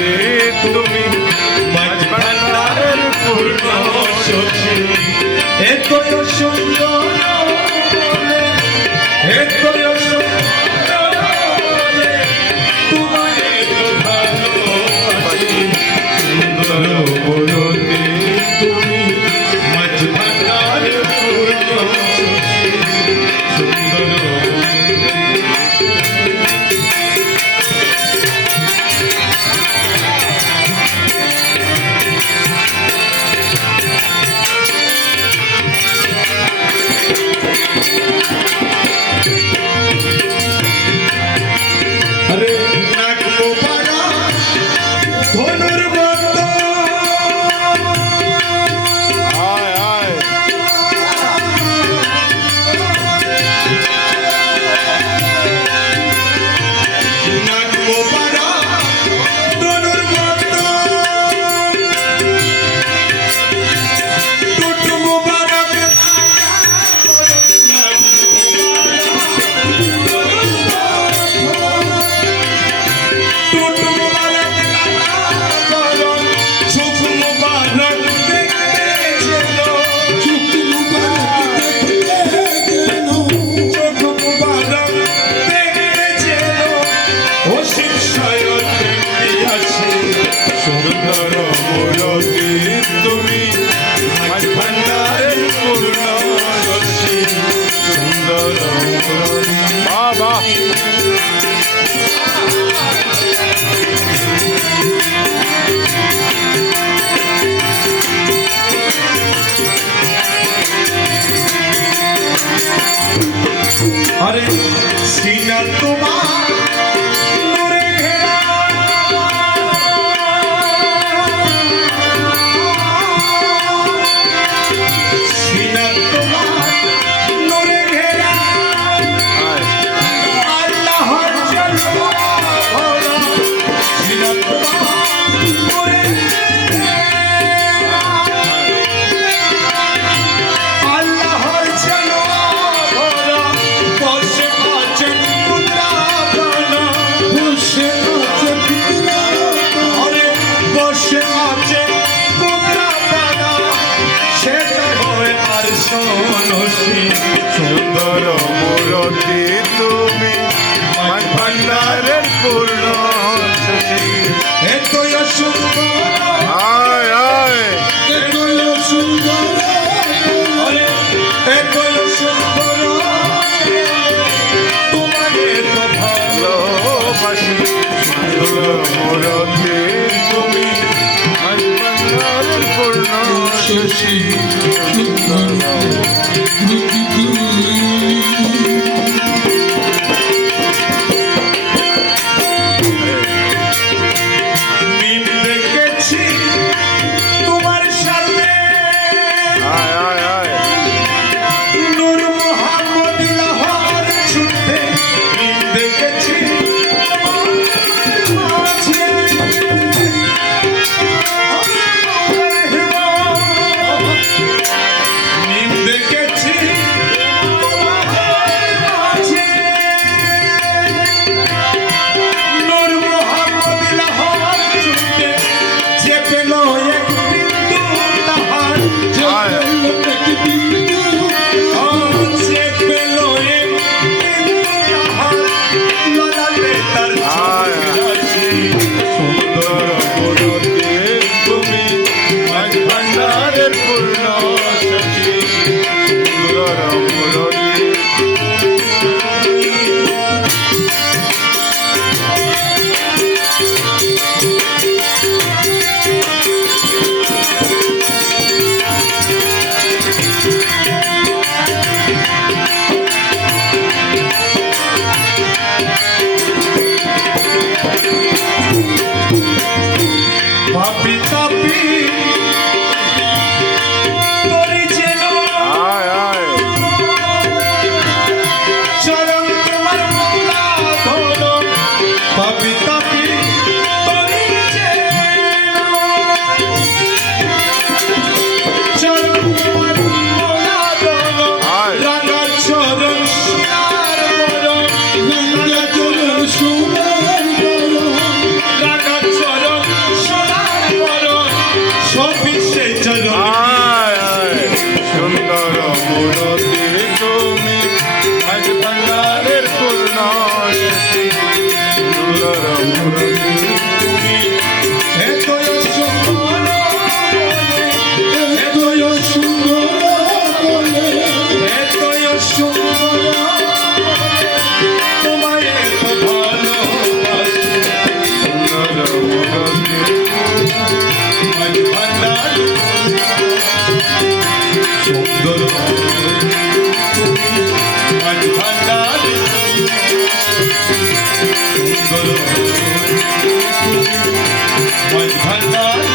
মূরতি তুমি মাঝ ভান্ডারের পূর্ণ শশী এতই সুন্দর এতই সুন্দর তোমায় ভালোবাসি সুন্দর মূরতি তুমি মাঝ ভান্ডারের পূর্ণ শশী সুন্দর আরে নাক মোবারা ধনুর মত আয় আয় নাক মোবারা ধনুর মত টুট মুবারক টুট মুবারক সুখ মুবারক দেখতে চলো সুখ মুবারক দেখতে চোখ মুবারক দেখতে চলো ও শিব শয়ন আসে সুন্দর মূরতি তুমি মাঝ ভান্ডারের পূর্ণ শশী সুন্দর মূরতি বাবা আরে সিনা তোমার নূরে ঘেরা সিনা তোমার নূরে ঘেরা আয় আল্লাহর জলওয়া ভরা সিনা তোমার নূরে ঘেরা আল্লাহর জলওয়া ভরা বসে আছেন কুদরাতনা বসে আছেন কুদরাতনা আরে বসে আছেন কুদরাতনা সেটা হয় আর সোনসী সুন্দর মূরতি তুমি মাঝ ভান্ডারের পূর্ণ শশী এতই সুন্দর আয় আয় এতই সুন্দর আরে এতই সুন্দর তোমাকে তো ভালোবাসি সুন্দর মূরতি তুমি মাঝ ভান্ডারের পূর্ণ শশী সুন্দর মিম দেখেছি তোমার সাথে আয় আয় আয় নূর মোহাম্মদ লাহোর ছুটে মিম দেখেছি মাঝে মিম দেখেছি তোমার মাঝে নূর মোহাম্মদ লাহোর ছুটে যে পেল এক বিন্দু তাহার আয় যে পেল এক বিন্দু তাহার ললাটে তার আয়। ছবি সুন্দর মূরতি তুমি মাঝ ভান্ডারের পূর্ণ শশী সুন্দর মূরতি পাপি তাপি তোরি যেন আয় আয় চরণ তোমার মৌলা ধরো পাপি তাপি তোরি যেন চরণ তোমার মৌলা ধরো আয়। রাঙা চরণ সোনার বরণ রাঙা চরণ সোনার বরণ রাঙা চরণ সুন্দর মাঝ ভান্ডার